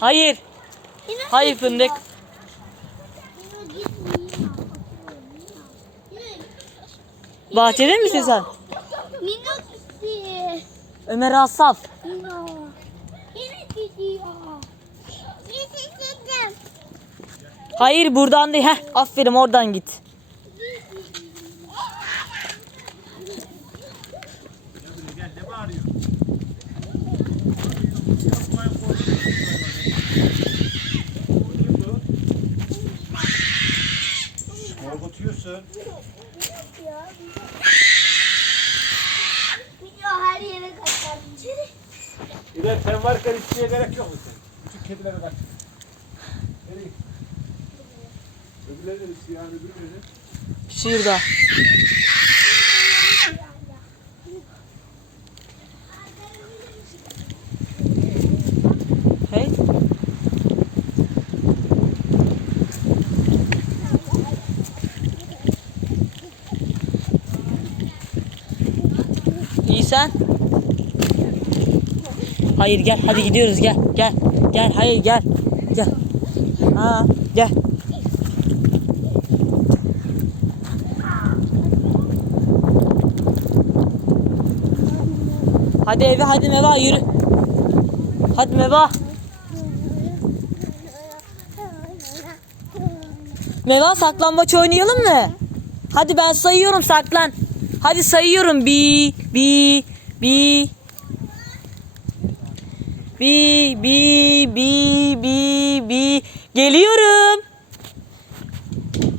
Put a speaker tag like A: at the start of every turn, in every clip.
A: Hayır. Hayır fındık. Bahçede misin sen? Ömer Asaf.
B: Dino. Yine gidiyor. Gideceğim.
A: Hayır buradan değil. Heh, aferin oradan git.
C: Gel ne bağırıyor? Korkutuyorsun.
B: Her yere kaçar.
C: İler sen varken hiçbir şeye gerek yok mu sen? Bütün kedilere kaç. Nereye? Öbürleri de siyah öbürü nerede?
A: Şurada. Hey. İyi sen? Hayır gel hadi gidiyoruz gel gel gel hayır gel gel ha gel hadi eve hadi Meva yürü hadi Meva Meva saklambaç oynayalım mı? Hadi ben sayıyorum saklan. Hadi sayıyorum. Bi bi bi bi bi bi bi bi geliyorum.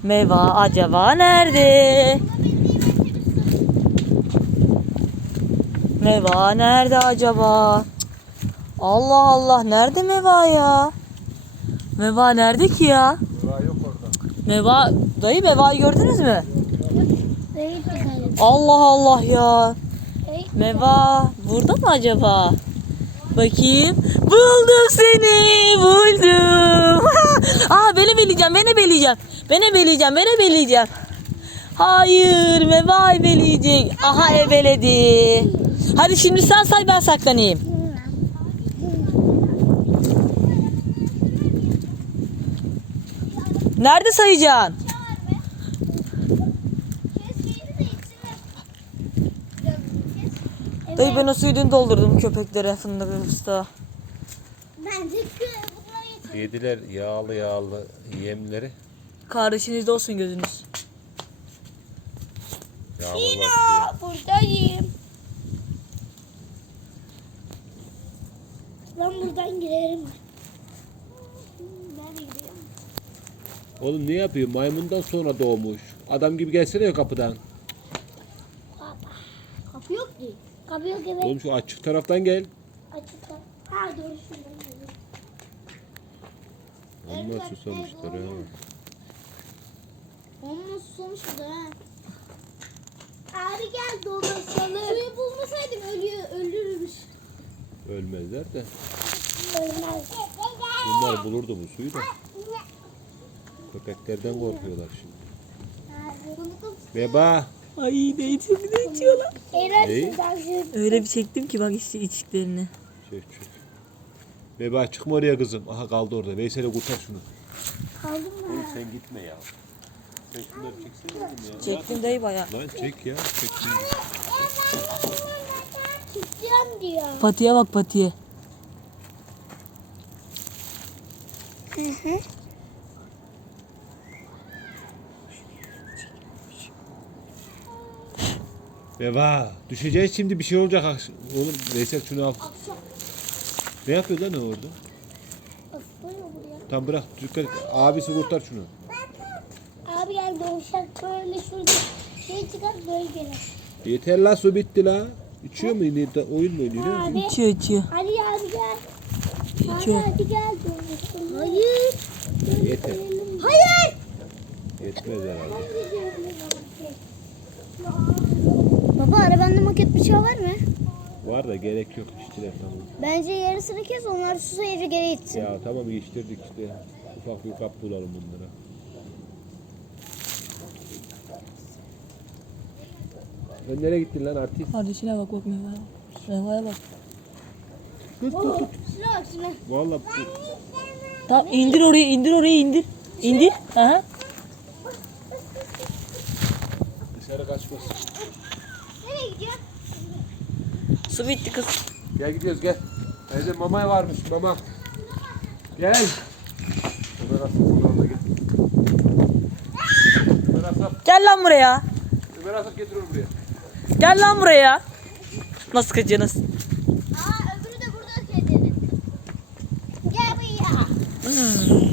A: Meva acaba nerede? Meva nerede acaba? Allah Allah nerede Meva ya? Meva nerede ki ya?
C: Daha yok orada.
A: Meva dayı Meva'yı gördünüz mü? Allah Allah ya. Meva burada mı acaba? Bakayım. Buldum seni. Buldum. Aa beni beleyeceğim. Beni beleyeceğim. Beni beleyeceğim. Beni beleyeceğim. Hayır. Meva ebeleyecek. Aha ebeledi. Hadi şimdi sen say ben saklanayım. Nerede sayacaksın? Dayı ben o suyunu doldurdum köpeklere fındık usta.
C: Yediler yağlı yağlı yemleri.
A: Kardeşinizde olsun gözünüz.
C: Yağlı
B: Dino buradayım. Ben buradan girerim. Ben de gidiyorum.
C: Oğlum ne yapıyor? Maymundan sonra doğmuş. Adam gibi gelsene ya kapıdan.
B: Kapı yok ki. Kapı yok evet.
C: Oğlum şu açık taraftan gel.
B: Açık kap- Ha doğru şuradan.
C: Onlar susamışlar ha.
B: Onun susamıştı ha. Abi gel dolaşalım. Suyu bulmasaydım ölüyor, ölürmüş.
C: Ölmezler de. Bunlar bulurdu bu suyu da. Köpeklerden korkuyorlar şimdi. Beba.
A: Ay ne çok güzel içiyorlar.
C: Neyi?
A: Öyle bir çektim ki bak işte içtiklerini.
C: Çek çek. Beba çıkma oraya kızım. Aha kaldı orada. Veysel'e kurtar şunu.
B: Kaldım mı?
C: Oğlum sen gitme ya. Sen şunları çeksene oğlum ya.
A: Çektim dayı baya.
C: Lan çek ya. Çek şimdi.
B: Tutacağım diyor.
A: Patiye bak patiye.
C: Beba. Düşeceğiz şimdi bir şey olacak. Oğlum Veysel şunu al. Ne yapıyor lan o orada? Tam bırak. Dikkat et. Abisi kurtar şunu.
B: Abi gel doğuşak böyle şurada şey çıkar böyle gelir.
C: Yeter la su bitti la. İçiyor mu yine de oyun mu oynuyor?
B: Abi
A: İçiyor içiyor.
B: hadi abi gel. Geçiyor. Hayır.
C: Yeter.
B: Hayır.
C: Yetmez herhalde.
B: Baba arabanda maket bıçağı var mı?
C: Var da gerek yok işte tamam.
B: Bence yarısını kes onlar su susayıcı geri itsin.
C: Ya tamam geçtirdik işte. Ufak bir kap bulalım bunlara. Sen nereye gittin lan artist?
A: Kardeşine bak bakmıyor bana. Şuraya bak.
C: Tut tut tut.
D: Şuna şuna.
C: Valla
A: Tamam indir orayı indir orayı indir. İndir. Aha.
C: dışarı kaçmaz.
D: Nereye gidiyor?
A: Su bitti kız.
C: Gel gidiyoruz gel. Evde mama varmış mama. Gel. Ömer Asaf buradan da gel. Ömer Asaf.
A: Gel lan buraya.
C: Ömer Asaf getir onu buraya.
A: Gel lan buraya. Nasıl kaçıyorsunuz?
D: Aa 嗯。